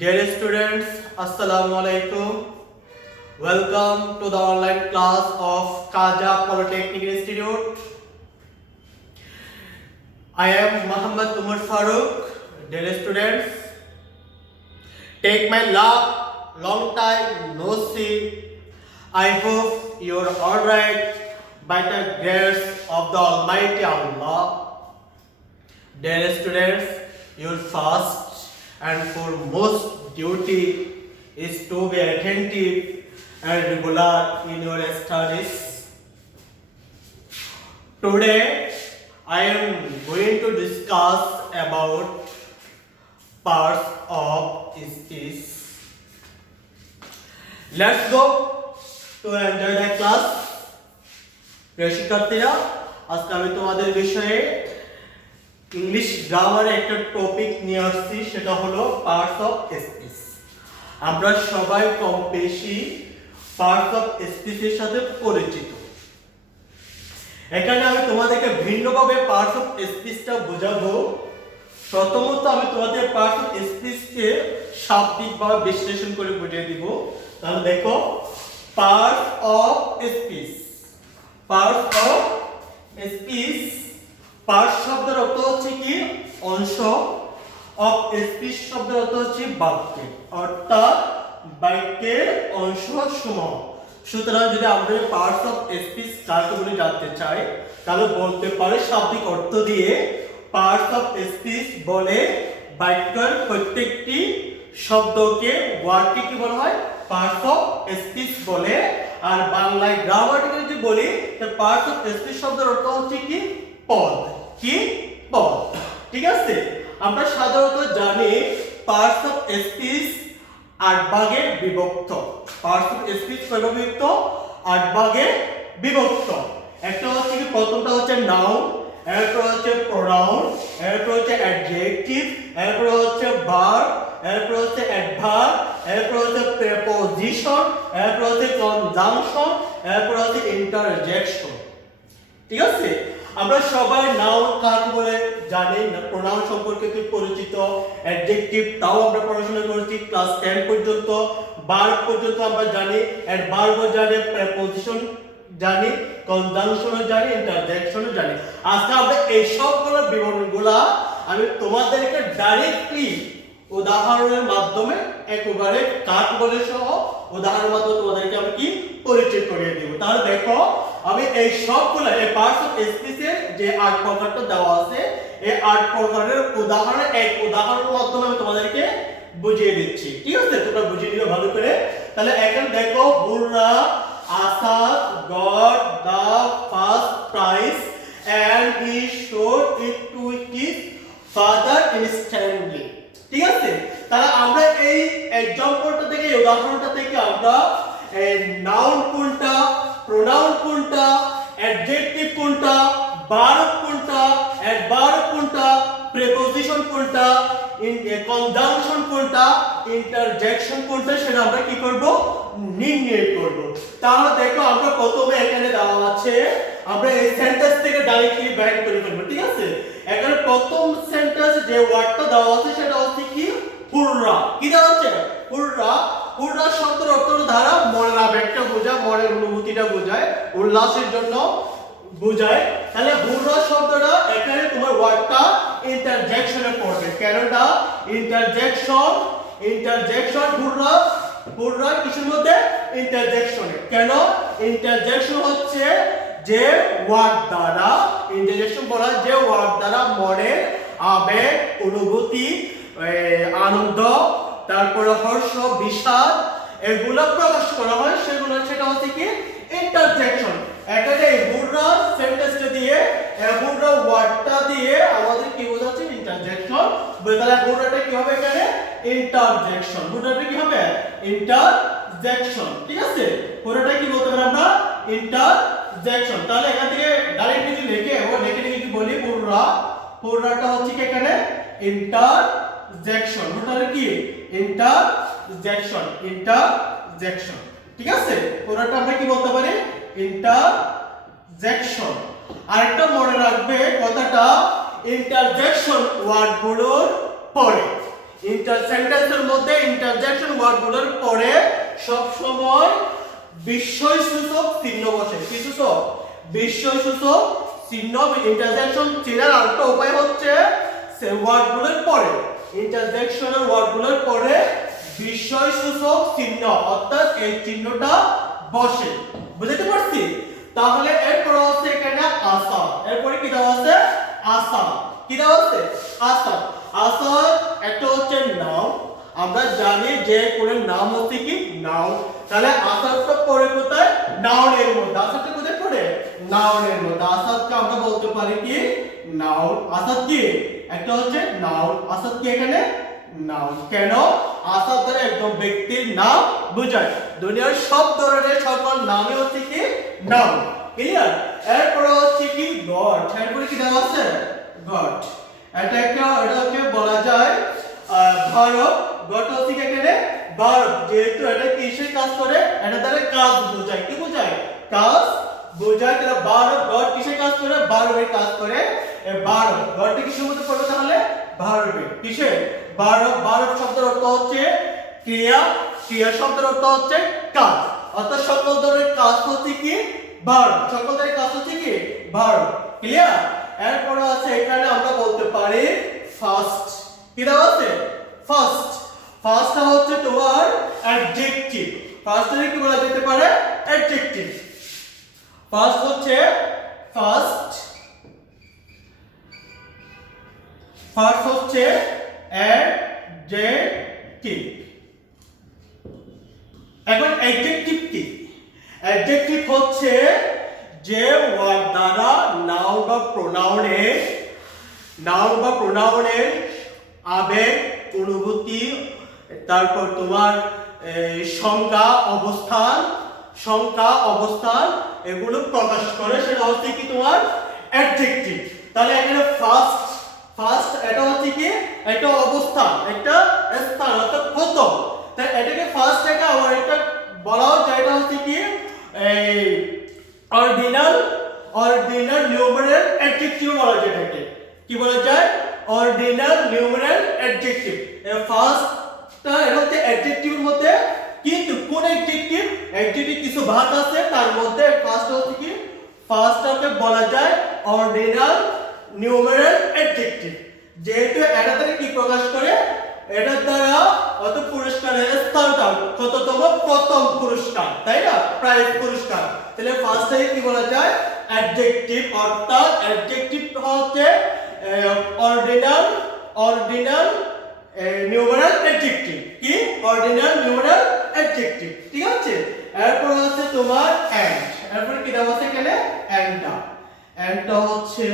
Dear students, Assalamu alaikum. Welcome to the online class of Kaja Polytechnic Institute. I am Muhammad Umar Farooq. Dear students, take my long time no see. I hope you are alright by the grace of the Almighty Allah. Dear students, your first and foremost duty is to be attentive and regular in your studies. Today, I am going to discuss about parts of speech. Let's go to enjoy the class. প্রিয় শিক্ষার্থীরা, আজকে আমি তোমাদের বিষয়ে English গ্রামারে একটা topic নিয়ে আসছি, সেটা হলো পার্টস অফ স্পিচ। আমরা সবাই কম বেশি পার্টস অফ স্পিচের সাথে পরিচিত। এখানে আমি তোমাদেরকে ভিন্নভাবে পার্টস অফ স্পিচটা বোঝাবো। প্রথমত আমি তোমাদের পার্টস অফ স্পিচকে শাব্দিকভাবে বিশ্লেষণ করে বুঝিয়ে দিব। তাহলে দেখো, parts of speech. Parts of speech, part শব্দের অর্থ হচ্ছে কি অংশ, অফ স্পিচ শব্দের অর্থ হচ্ছে বাক্য, অর্থাৎ বাক্যের অংশ সমূহ। সুতরাং যদি আমরা পার্টস অফ স্পিচ কাকে বলে জানতে চাই, তাহলে বলতে পারে শাব্দিক অর্থ দিয়ে পার্টস অফ স্পিচ বলে বাক্যের প্রত্যেকটি শব্দকে, ওয়ার্ডকে কি বলা হয়, পার্টস অফ স্পিচ বলে। আর বাংলায় গ্রামাটিক্যালি যদি বলি, তাহলে পার্টস অফ স্পিচ শব্দের অর্থ হচ্ছে কি পদ। কি পদ? ঠিক আছে। আমরা সাধারণত জানি পার্টস অফ স্পিচ 8 ভাগে বিভক্ত। পার্টস অফ স্পিচ কয় ভাগে বিভক্ত? 8 ভাগে বিভক্ত। একটা হচ্ছে কি, প্রথমটা হচ্ছে নাউন, এরপর হচ্ছে প্রোনাউন, এরপর হচ্ছে অ্যাডজেক্টিভ, এরপর হচ্ছে ভার্ব, এরপর হচ্ছে অ্যাডভার্ব, এরপর হচ্ছে প্রিপোজিশন, এরপর হচ্ছে কনজাংশন, এরপর হচ্ছে ইন্টারজেকশন। ঠিক আছে। আমরা সবাই নাউন কাকে বলে জানি, প্রোনাউন সম্পর্কে কি পরিচিত, অ্যাডজেক্টিভ তাও আমরা পড়াশোনা করেছি ক্লাস 10 পর্যন্ত, ভার্ব পর্যন্ত আমরা জানি, অ্যাডভার্বও জানি, প্রিপোজিশন জানি, কনজাংশনও জানি, ইন্টারজেকশনও জানি। আজকে আমরা এই সবগুলো বিবরণগুলো আমি তোমাদেরকে ডাইরেক্টলি উদাহরণের মাধ্যমে একেবারে কাট বলে সহ উদাহরণের মাধ্যমে তোমাদেরকে আমি কি পরিচয় করিয়ে দেব। তাহলে দেখো, আমি এই সবগুলো এই পার্টস অফ স্পিচের যে 8 প্রকারটা দেওয়া আছে, এই 8 প্রকারের উদাহরণ এক উদাহরণের মাধ্যমে আমি তোমাদেরকে বুঝিয়ে দিচ্ছি। ঠিক আছে, তোমরা বুঝিয়ে দিও ভালো করে। তাহলে এখানে দেখো, বুররা Asad got the first prize and he showed it to his father instantly. ঠিক আছে। তাহলে আমরা এই एग्जांपलটা থেকে, এই উদাহরণটা থেকে আমরা নাউন কোনটা, প্রোনাউন কোনটা, অ্যাডজেক্টিভ কোনটা, ভার্ব কোনটা, অ্যাডভার্ব কোনটা, প্রিপোজিশন কোনটা, কনজাংশন কোনটা, ইন্টারজেকশন কোনটা, সেটা আমরা কি করব, নির্ণয় করব। তাহলে দেখো, আমরা প্রথমে এখানে দেওয়া আছে, আমরা এই সেন্টেন্স থেকে ডাইরেক্টলি ব্যাক করে ফেলব। ঠিক আছে। এখানে প্রথম সেন্টেন্স যে ওয়ার্ডটা দেওয়া আছে সেটা হচ্ছে কি হুররা। কি দেওয়া আছে? হুররা। হুররা শব্দের অর্থ দ্বারা মনের আবেগটা বোঝায়, মনের অনুভূতিটা বোঝায়, উল্লাসের জন্য বোঝায়। তাহলে হুররা শব্দটা এখানে তোমার ওয়ার্ডটা ইন্টারজেকশনে পড়বে। কেনটা ইন্টারজেকশন, ইন্টারজেকশন হুররা, হুররা কিসের মধ্যে? ইন্টারজেকশনে। কেন ইন্টারজেকশন হচ্ছে যে ওয়ার্ড দ্বারা, ইন্টারজেকশন বলা যে ওয়ার্ড দ্বারা মনের আবেগ, অনুভূতি, আনন্দ, তারপরে হর্ষ, বিষাদ এগুলো প্রকাশ করা হয়, সেগুলো সেটা হচ্ছে কি ইন্টারজেকশন। এখানে হুররা সেন্টেন্সটা দিয়ে, হুররা ওয়ার্ডটা দিয়ে আমাদের কি বোঝাচ্ছে? ইন্টারজেকশন। তাহলে হুররাটা কি হবে এখানে? ইন্টারজেকশন। হুররাটা কি হবে? ইন্টারজেকশন। ঠিক আছে। হুররাটা কি বলতে পারি আমরা? ইন্টারজেকশন। তাহলে এখান থেকে ডাইরেক্টলি যদি লিখে যদি বলি হুররা, হুররাটা হচ্ছে কি এখানে ইন্টারজেকশন। হুররাটা কি ইন্টারজেকশন, ইন্টারজেকশন। ঠিক আছে। হুররাটা আমরা কি বলতে পারি? ইন্টারজেকশন। আরেকটা মনে রাখবে কথাটা, ইন্টারজেকশন ওয়ার্ডগুলোর পরে। সেন্টেন্সের মধ্যে ইন্টারজেকশন ওয়ার্ডগুলোর পরে সব সময় বিস্ময়সূচক চিহ্ন বসে। কি সূচক? বিস্ময়সূচক চিহ্ন। ইন্টারজেকশন চেনার আরেকটা উপায় হচ্ছে সে ওয়ার্ডগুলোর পরে ইন্টারজেকশনের ওয়ার্ডগুলোর পরে বিস্ময়সূচক চিহ্ন অর্থাৎ এই চিহ্নটা বসে। বুঝতে পারছি? তাহলে এরপর হচ্ছে এখানে আশা। এরপরে কি দেওয়া আছে? আশা। কি দেওয়া আছে? আশা। আশা একটা হচ্ছে নাউন। আমরা জানি যে কোন নাম হচ্ছে কি নাউন। তাহলে আশাটা পড়ে কোথায়? নাউনের মধ্যে। আশাটা কোথায় পড়ে? নাউনের মধ্যে। আশাকে আমরা বলতে পারি কি নাউন। আশা কি একটা হচ্ছে নাউন। আশা কি এখানে নাউন। কেন? আশা দ্বারা একদম ব্যক্তির নাম বোঝায়। দুনিয়ার সব ধরনের সকল নামই হচ্ছে কি নাউন। ক্লিয়ার? এরপর হচ্ছে কি গড। এরপরে কি দেওয়া আছে? গড। এটাকে বলা যায় ভার্ব। গড হচ্ছে কি এখানে ভার্ব। যেহেতু এটা কিসের কাজ করে? এটা দ্বারা কাজ বোঝায়। কি বোঝায়? কাজ বোঝায়। তাহলে ভার্ব গড কিসের কাজ করে? ভার্বের কাজ করে। ভার্ব গডটা কিসের মধ্যে পড়বে তাহলে? ভার্বে। কিসের? ভার্ব। ভার্ব শব্দের অর্থ হচ্ছে ক্রিয়া। ক্রিয়া শব্দের অর্থ হচ্ছে কাজ। অর্থাৎ সকল ধরনের কাজ হচ্ছে কি ভার্ব। সকল ধরনের কাজ হচ্ছে কি ভার্ব। ক্লিয়ার? এরপর আছে এখানে আমরা বলতে পারি ফার্স্ট। কি দেওয়া আছে? ফার্স্ট। ফার্স্টটা হচ্ছে তোমার অ্যাডজেক্টিভ। ফার্স্টে কি বলা যেতে পারে? অ্যাডজেক্টিভ। ফার্স্ট হচ্ছে ফার্স্ট। ফার্স্ট হচ্ছে অ্যাডজেক্টিভ। এখন অ্যাডজেক্টিভ কি? অ্যাডজেক্টিভ হচ্ছে যে ওয়ার্ড দ্বারা নাউন বা প্রোনাউনের আবেগ, অনুভূতি, তারপর তোমার সংজ্ঞা অবস্থান এগুলো প্রকাশ করে, সেটা হচ্ছে কি তোমার অ্যাডজেক্টিভ। তাহলে এখানে ফার্স্ট এটা হচ্ছে কি একটা অবস্থান, একটা স্থান অর্থাৎ প্রথম। তাই এটাকে ফার্স্ট থেকে আবার এটা বলা যায়, এটা হচ্ছে কি অর্ডিনাল নিউমেরাল অ্যাডজেক্টিভ বলা যায়। এটাকে কি বলা যায়? Ordinal numeral adjective. ফার্স্টটা এটা হচ্ছে অ্যাডজেক্টিভের মধ্যে, কিন্তু কোন অ্যাডজেক্টিভ? অ্যাডজেক্টিভ কিছু ভাগ আছে, তার মধ্যে ফার্স্ট হচ্ছে কি ফার্স্টটাকে বলা যায় অর্ডিনাল নিউমেরাল অ্যাডজেক্টিভ। যেহেতু এটা দ্বারা কি প্রকাশ করে? এটার দ্বারা অত পুরস্কারের স্থানটা কততম? প্রথম পুরস্কার, তাই না? প্রাইজ পুরস্কার। তাহলে ফার্স্ট থেকে কি বলা যায়? অ্যাডজেক্টিভ। অর্থাৎ অ্যাডজেক্টিভ হচ্ছে অর্ডিনাল নিউমেরাল অ্যাডজেক্টিভ। কি? Ordinal numeral adjective. ঠিক আছে? এরপর আছে তোমার এন্ড। এরপর কি দেওয়া আছে এখানে? এন্ডটা হচ্ছে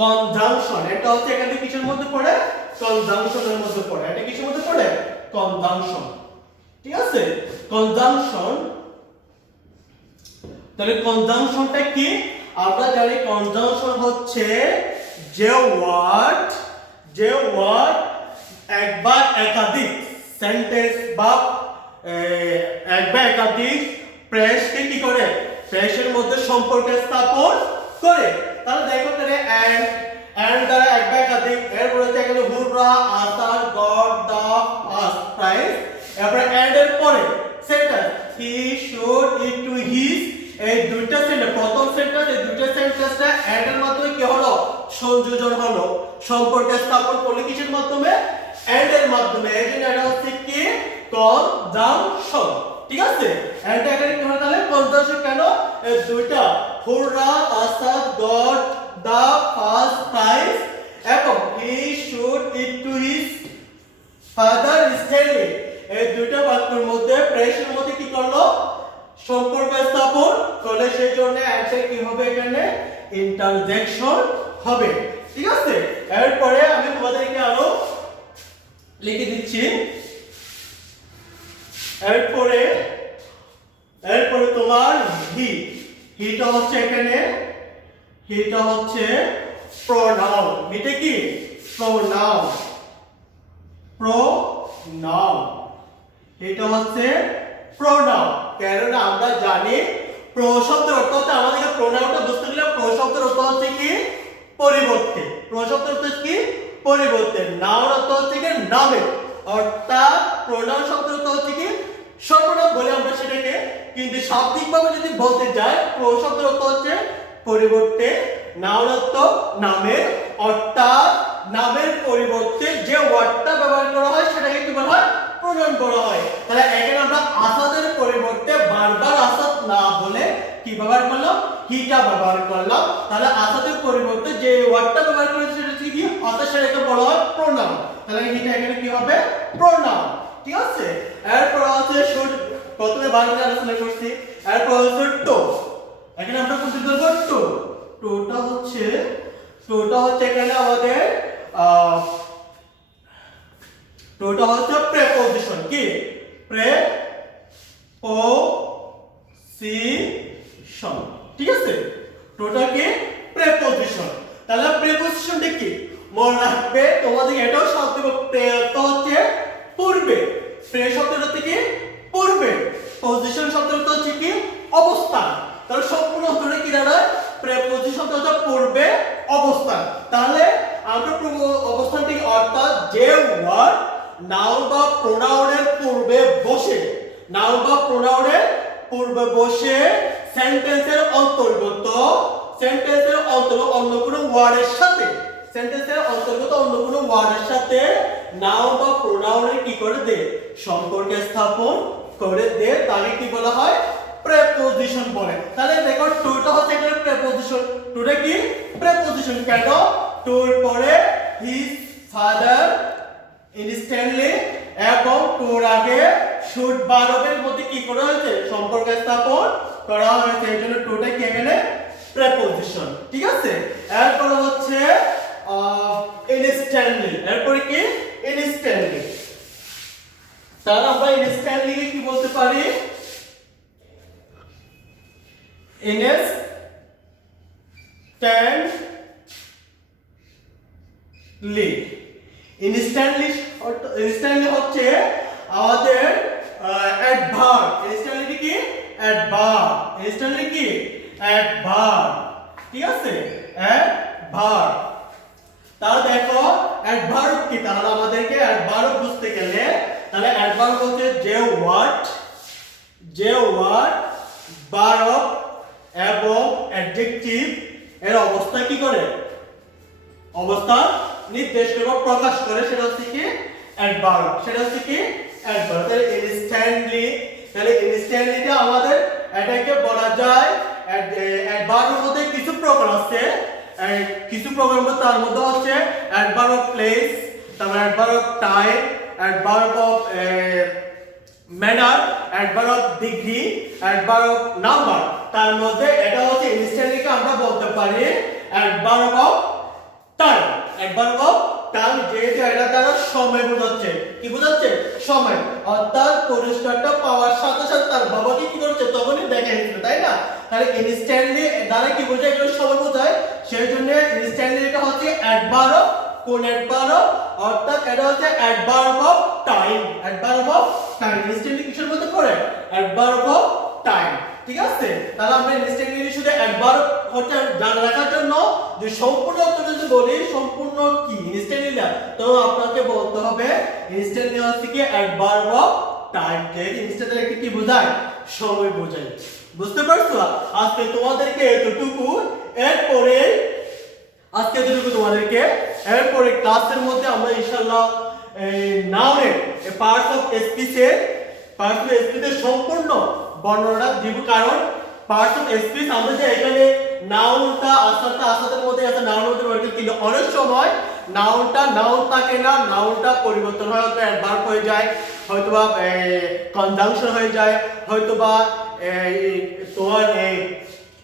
কনজাংশন। এটা হচ্ছে এখানে কিসের মধ্যে পড়ে? কনজাংশনের মধ্যে পড়ে। এটা কিসের মধ্যে পড়ে? কনজাংশন। ঠিক আছে? কনজাংশন। তাহলে কনজাংশনটা কি? আমরা জানি কনজাংশন হচ্ছে যে ওয়ার্ড এক বা একাধিক সেন্টেন্স বা এক বা একাধিক প্রেসকে কি করে? প্রেসের মধ্যে সম্পর্ক স্থাপন করে। তাহলে দেখো তাহলে এন্ড দ্বারা এক বা একাধিক। এরপর হচ্ছে এখানে হুররা, আসার, গড, দা, ফার্স্ট, প্রাইজ। এরপর এন্ড এর পরে sentence he should eat to his. এই দুইটা সেন্টেন্স, প্রথম সেন্টেন্স, এই দুইটা সেন্টেন্সটা এন্ড এর মাধ্যমে কি হলো? সংযোজন হলো, সম্পর্ক স্থাপন করলে কিসের মাধ্যমে? এন্ড এর মাধ্যমে। এই জন্য এটা হচ্ছে কি কনজাংশন। ঠিক আছে? এন্ড এখানে কি হলো তাহলে? কনজাংশন। কেন? এই দুইটা হুররা, আসাদ, গড, দা, ফার্স্ট, প্রাইজ এবং he should eat to his father Stanley. এই দুইটা বাক্যের মধ্যে প্রেসের মধ্যে কি করলো? সম্পর্ক স্থাপন করলে সেই জন্য অ্যান্সার কি হবে? এখানে ইন্টারজেকশন হবে। ঠিক আছে? এরপরে আমি তোমাদেরকে আরো লিখে দিচ্ছি। এরপরে তোমার হিটা হচ্ছে এখানে প্রোনাউন। হিটা কি? প্রোনাউন। এটা হচ্ছে প্রোনাউন। কারণ আমরা জানি প্রো শব্দের অর্থ হচ্ছে, আমাদেরকে প্রোনাউনটা বুঝতে গেলে প্রো শব্দের অর্থ হচ্ছে কি? পরিবর্তে। প্রো শব্দের অর্থ কি? পরিবর্তে। নাউন অর্থ হচ্ছে নামের, অর্থাৎ প্রোনাউন শব্দের অর্থ হচ্ছে কি সর্বনাম বলে আমরা সেটাকে, কিন্তু শাব্দিকভাবে যদি বলতে যাই প্রো শব্দের অর্থ হচ্ছে পরিবর্তে নাউন অর্থ নামের, অর্থাৎ নামের পরিবর্তে যে ওয়ার্ডটা ব্যবহার করা হয় সেটাকে কি বলা হয় প্রোনাউন বলা হয়। তাহলে এখানে আমরা আসাদের পরিবর্তে বারবার আসাদ না বলে কি ব্যবহার করলাম হিটা ব্যবহার করলাম। তাহলে আসাদের পরিবর্তে যে ওয়ার্ডটা ব্যবহার করেছে সেটা হচ্ছে কি আসাদ, সেটাকে বলা হয় প্রোনাউন। তাহলে হিটা এখানে কি হবে প্রোনাউন। ঠিক আছে, এরপর হচ্ছে শুড, প্রথমে বাংলা আলোচনা করছি, এরপর হচ্ছে টো। এখানে আমরা কোনটা ধরব টো। টোটা হচ্ছে এখানে আমাদের টোটা হচ্ছে প্রেপোজিশন। কি প্রেপোজিশন, ঠিক আছে, টোটা কি প্রেপোজিশন। তাহলে প্রেপোজিশনটা কি মনে রাখবে তোমাদের, এটাও শব্দ প্রে তো হচ্ছে পূর্বে, প্রে শব্দটা হচ্ছে কি পূর্বে, পজিশন শব্দটা হচ্ছে কি অবস্থান। তাহলে সম্পূর্ণ অর্থটা কি দাঁড়ায় প্রেপোজিশন হচ্ছে পূর্বে অবস্থান। তাহলে আমরা পূর্ব অবস্থানটি অর্থাৎ যে ওয়ার্ড নাউন বা প্রোনাউনের পূর্বে বসে, নাউন বা প্রোনাউনের পূর্বে বসে সেন্টেন্সের অন্তর্গত, সেন্টেন্সের অন্তর্গত অন্য কোনো ওয়ার্ডের সাথে, সেন্টেন্সের অন্তর্গত অন্য কোনো ওয়ার্ডের সাথে নাউন বা প্রোনাউনের কি করে দে সম্পর্ক স্থাপন করে দে, তাকে কি বলা হয় প্রেপোজিশন বলে। তাহলে দেখো টুটা হচ্ছে এখানে প্রেপোজিশন। টুটা কি প্রেপোজিশন। কেন? টুর পরে হিজ ফাদার ইনস্ট্যান্টলি এবং টুর আগে শুড ভার্বের মধ্যে কি করা হয়েছে সম্পর্ক স্থাপন করা হয়েছে, এই জন্য টুটা কি এখানে প্রেপোজিশন। ঠিক আছে, এরপর হচ্ছে ইনস্ট্যান্টলি, এরপরে কি ইনস্ট্যান্টলি। তাহলে আমরা ইনস্ট্যান্টলি কি বলতে পারি ইনস্ট্যান্টলি। ইনস্ট্যান্টলি হচ্ছে আমাদের অ্যাডভার্ব। ইনস্ট্যান্টলি কি অ্যাডভার্ব, ইনস্ট্যান্টলি কি অ্যাডভার্ব। ঠিক আছে, অ্যাডভার্ব। তাহলে দেখো অ্যাডভার্ব কি, তাহলে আমাদেরকে অ্যাডভার্ব বুঝতে গেলে তাহলে অ্যাডভার্ব হচ্ছে যে ওয়ার্ড ভার্ব এবং অ্যাডজেক্টিভ এর অবস্থা কি করে অবস্থা নির্দেশ করে প্রকাশ করে, সেটা হচ্ছে কি অ্যাডভার্ব, সেটা হচ্ছে কি অ্যাডভার্ব। তাহলে ইনস্ট্যান্টলি, তাহলে ইনস্ট্যান্টলিটা আমাদের এটাকে বলা যায় অ্যাডভার্বের মধ্যে কিছু প্রকার আছে, কিছু প্রকার মধ্যে তার মধ্যে হচ্ছে অ্যাডভার্ব অফ প্লেস, তারপর adverb of time, adverb of manner, adverb of degree, adverb of number. তার মধ্যে এটা হচ্ছে ইনস্ট্যান্টলিকে আমরা বলতে পারি adverb of time. Adverb of time যেহেতু এটা দ্বারা সময় বোঝাচ্ছে, কি বোঝাচ্ছে সময়, অর্থাৎ পুরস্কারটা পাওয়ার সাথে সাথে তার বাবাকে কি করছে তখনই দেখা যাচ্ছে, তাই না? তাহলে ইনস্ট্যান্টলি দ্বারা কি বোঝায়, এটা সময় বোঝায়, সেই জন্য ইনস্ট্যান্টলি এটা হচ্ছে অ্যাডভার্ব অফ কোন অ্যাডভার্ব, অর্থাৎ এটা হচ্ছে adverb of time, adverb of time. Instantly কিসের মধ্যে পড়ে অ্যাডভার্ব অফ টাইম। ঠিক আছে, তাহলে আমরা ইনস্ট্যান্টলি শুধু অ্যাডভার্ব হচ্ছে জানা রাখার জন্য যে সম্পূর্ণ অর্থটা যদি বলি সম্পূর্ণ কি ইনস্ট্যান্টলি না, তো আপনাকে বলতে হবে ইনস্ট্যান্টলি হচ্ছে কি অ্যাডভার্ব অফ টাইম। যে ইনস্ট্যান্টলি একটা কি বোঝায় সময় বোঝায়। বুঝতে পারছো? আজকে তোমাদেরকে এতটুকু, এরপরে আজকে এতটুকু তোমাদেরকে, এরপরে ক্লাসের মধ্যে আমরা ইনশাআল্লাহ নাউনের পার্টস অফ স্পিচের সম্পূর্ণ বর্ণনা দিব। কারণ পার্টস অফ স্পিচ আমরা যে এখানে নাউনটা আসাদের মধ্যে আছে, নাউনের মধ্যে রয়েছে, কিন্তু অনেক সময় নাউনটা নাউন থাকে না, নাউনটা পরিবর্তন হয়, হয়তো অ্যাডভার্ব হয়ে যায়, হয়তোবা কনজাংশন হয়ে যায়, হয়তোবা তোমার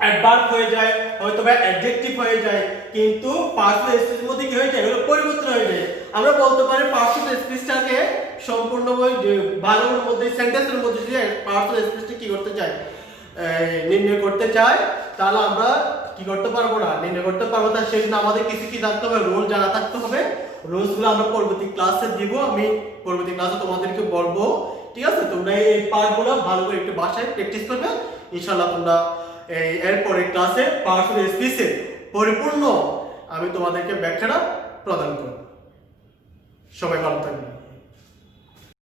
অ্যাডভার্ব হয়ে যায়, হয়তোবা অ্যাডজেক্টিভ হয়ে যায়, কিন্তু পার্টস অফ স্পিচের মধ্যে কি হয়ে যায় এগুলো পরিবর্তন হয়ে যায়। আমরা বলতে পারি পার্টস অফ স্পিচটাকে সম্পূর্ণ ভালোর মধ্যে সেন্টেন্সের মধ্যে যদি পার্টস অফ স্পিচটা কি করতে চাই নির্ণয় করতে চাই, তাহলে আমরা কি করতে পারবো না, নির্ণয় করতে পারবো না। সেই জন্য আমাদের কিছু কি জানতে হবে, রুল জানা থাকতে হবে। রুলসগুলো আমরা পরবর্তী ক্লাসে দিব, আমি পরবর্তী ক্লাসে তোমাদেরকে বলবো। ঠিক আছে, তোমরা এই পার্টগুলো ভালো করে একটু বাসায় প্র্যাকটিস করবে, ইনশাআল্লাহ তোমরা এরপরে ক্লাসে পার্টস অফ স্পিচের পরিপূর্ণ আমি তোমাদেরকে ব্যাখ্যাটা প্রদান করব। সবাই ভালো থাকবেন।